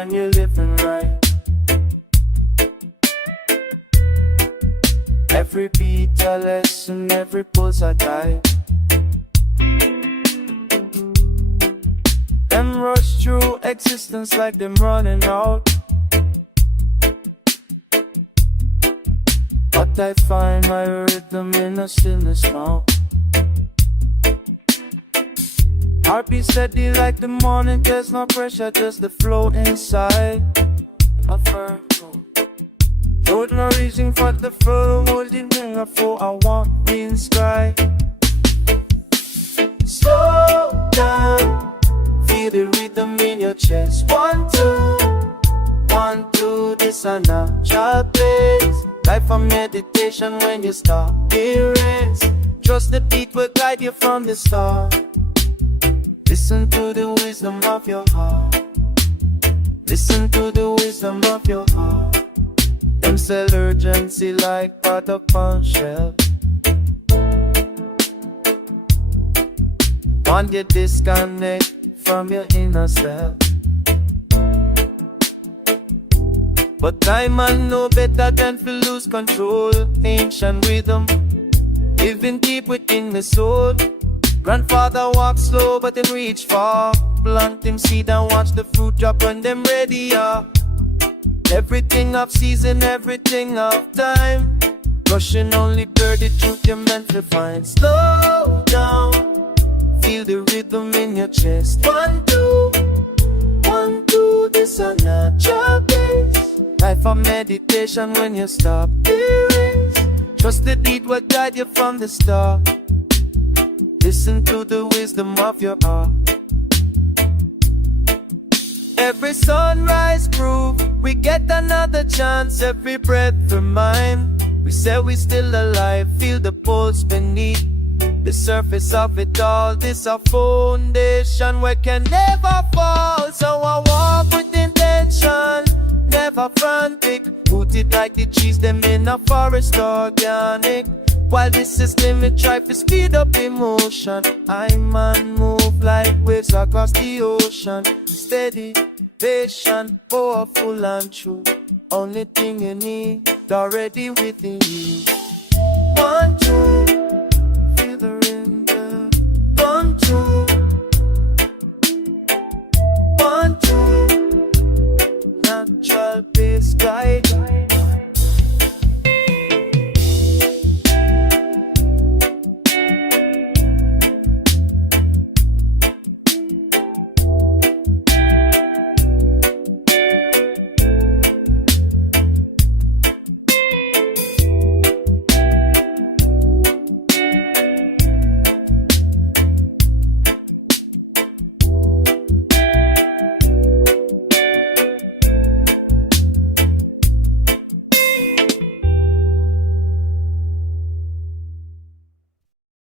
when you're living right. Every beat a lesson, every pulse a die. Them rush through existence like them running out. But I find my rhythm in a stillness now. Heartbeat steady like the morning, there's no pressure, just the flow inside. A firm flow. No reason for the flow, holding me for I want green sky. Slow down, feel the rhythm in your chest. 1, 2, 1, 2, this a natural pace. Life a meditation when you start erase. Trust the beat will guide you from the start. Listen to the wisdom of your heart. Listen to the wisdom of your heart. Them sell urgency like product on shelf. Want you disconnect from your inner self. But time man know better than to lose control. Ancient rhythm, living deep within the soul. Grandfather walk slow but then reach far. Plant him seed and watch the fruit drop when them ready are. Everything of season, everything of time. Rushing only dirty truth you're meant to find. Slow down, feel the rhythm in your chest. 1, 2, 1, 2, this a natural pace. Life a meditation when you stop erase. Trust the deed will guide you from the start. Listen to the wisdom of your heart. Every sunrise proof we get another chance. Every breath remind we say we still alive. Feel the pulse beneath the surface of it all. This a foundation we can never fall. So I walk with intention, never frantic. Rooted like the trees them in a forest organic. While this system it try to speed up emotion, I man move like waves across the ocean. Steady, patient, powerful and true. Only thing you need already within you. 1, 2